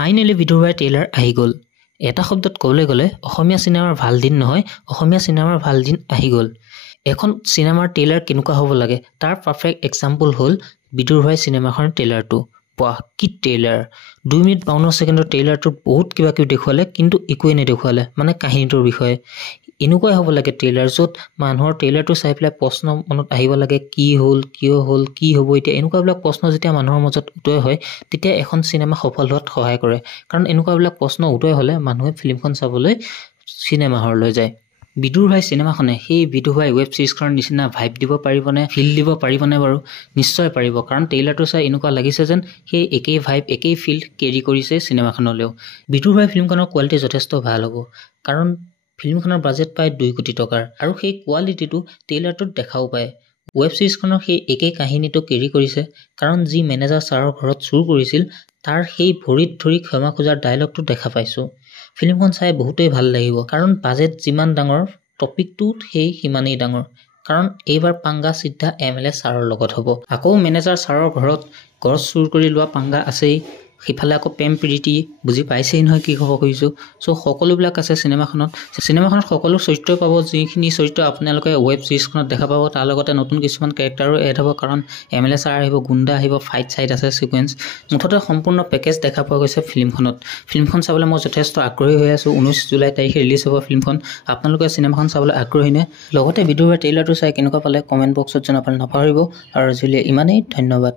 Finally Bidurbhai trailer আহি গ'ল। এটা শব্দত ক'বলৈ গ'লে অসমীয়া চিনেমাৰ ভাল দিন নহয়, অসমীয়া চিনেমাৰ ভাল দিন আহি গ'ল। এখন চিনেমাৰ ট্ৰেইলাৰ কেনেকুৱা হ'ব লাগে তাৰ পাৰফেক্ট এক্সাম্পল হ'ল বিদুৰভাই চিনেমাখনৰ ট্ৰেইলাৰটো। বাহ কি ট্ৰেইলাৰ! 2 মিনিট 52 ছেকেণ্ডৰ ট্ৰেইলাৰটোত বহুত কিবা কিবি দেখুৱালে, কিন্তু একোৱে নেদেখুৱালে, মানে কাহিনীটোৰ বিষয়ে। এনেকুৱাই হ'ব লাগে ট্ৰেইলাৰ, য'ত মানুহৰ ট্ৰেইলাৰটো চাই পেলাই প্ৰশ্ন মনত আহিব লাগে, কি হ'ল, কিয় হ'ল, কি হ'ব এতিয়া। এনেকুৱাবিলাক প্ৰশ্ন যেতিয়া মানুহৰ মাজত উদয় হয়, তেতিয়া এখন চিনেমা সফল হোৱাত সহায় কৰে। কাৰণ এনেকুৱাবিলাক প্ৰশ্ন উদয় হ'লে মানুহে ফিল্মখন চাবলৈ চিনেমা হললৈ যায়। বিদুৰভাই চিনেমাখনে সেই বিদুৰভাই ৱেব ছিৰিজখনৰ নিচিনা ভাইব দিব পাৰিবনে, ফিল দিব পাৰিবনে বাৰু? নিশ্চয় পাৰিব, কাৰণ ট্ৰেইলাৰটো চাই এনেকুৱা লাগিছে যেন সেই একেই ভাইব, একেই ফিল কেৰি কৰিছে চিনেমাখনলৈও। বিদুৰভাই ফিল্মখনৰ কোৱালিটি যথেষ্ট ভাল হ'ব, কাৰণ ফিল্মখনৰ বাজেট প্ৰায় 2 কোটি টকাৰ, আৰু সেই কোৱালিটিটো ট্ৰেইলাৰটোত দেখাও পায়। ৱেব ছিৰিজখনৰ সেই একেই কাহিনীটো কেৰি কৰিছে, কাৰণ যি মেনেজাৰ ছাৰৰ ঘৰত চুৰ কৰিছিল, তাৰ সেই ভৰিত ধৰি ক্ষমা খোজাৰ ডায়লগটো দেখা পাইছোঁ। ফিল্মখন চাই বহুতেই ভাল লাগিব, কাৰণ বাজেট যিমান ডাঙৰ, টপিকটো সেই সিমানেই ডাঙৰ। কাৰণ এইবাৰ পাংগা চিদ্ধা MLA ছাৰৰ লগত হ'ব। আকৌ মেনেজাৰ ছাৰৰ ঘৰত গছ চুৰ কৰি লোৱা পাংগা আছেই, সিফালে আকৌ প্ৰেম প্ৰীতি, বুজি পাইছেই নহয় কি ক'ব খুজিছোঁ। চ' সকলোবিলাক আছে চিনেমাখনত সকলো চৰিত্ৰ পাব, যিখিনি চৰিত্ৰ আপোনালোকে ৱেব ছিৰিজখনত দেখা পাব। তাৰ লগতে নতুন কিছুমান কেৰেক্টাৰো এড হ'ব, কাৰণ MLA ছাৰ আহিব, গুণ্ডা আহিব, ফাইট আছে ছিকুৱেঞ্চ। মুঠতে সম্পূৰ্ণ পেকেজ দেখা পোৱা গৈছে ফিল্মখনত। ফিল্মখন চাবলৈ মই যথেষ্ট আগ্ৰহী হৈ আছোঁ। 19 জুলাই তাৰিখে ৰিলিজ হ'ব ফিল্মখন। আপোনালোকে চিনেমাখন চাবলৈ আগ্ৰহী নে? লগতে বিদুৰভাই ট্ৰেইলাৰটো চাই কেনেকুৱা পালে কমেণ্ট বক্সত জনাবলৈ নাপাহৰিব। আৰু আজিলৈ ইমানেই, ধন্যবাদ।